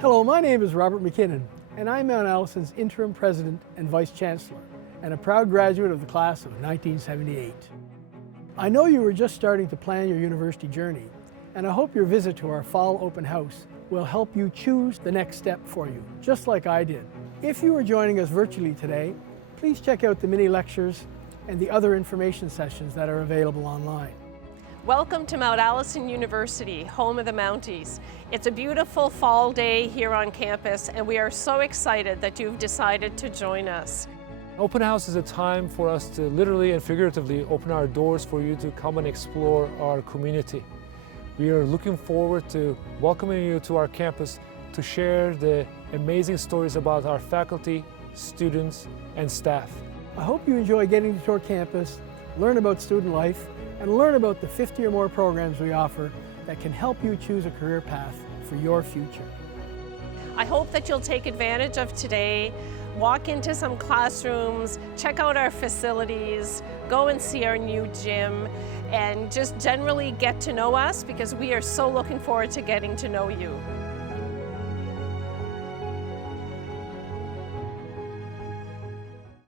Hello, my name is Robert MacKinnon, and I'm Mount Allison's interim president and Vice-Chancellor, and a proud graduate of the class of 1978. I know you are just starting to plan your university journey, and I hope your visit to our fall open house will help you choose the next step for you, just like I did. If you are joining us virtually today, please check out the mini lectures and the other information sessions that are available online. Welcome to Mount Allison University, home of the Mounties. It's a beautiful fall day here on campus, and we are so excited that you've decided to join us. Open house is a time for us to literally and figuratively open our doors for you to come and explore our community. We are looking forward to welcoming you to our campus to share the amazing stories about our faculty, students, and staff. I hope you enjoy getting to tour campus, learn about student life, and learn about the 50 or more programs we offer that can help you choose a career path for your future. I hope that you'll take advantage of today, walk into some classrooms, check out our facilities, go and see our new gym, and just generally get to know us because we are so looking forward to getting to know you.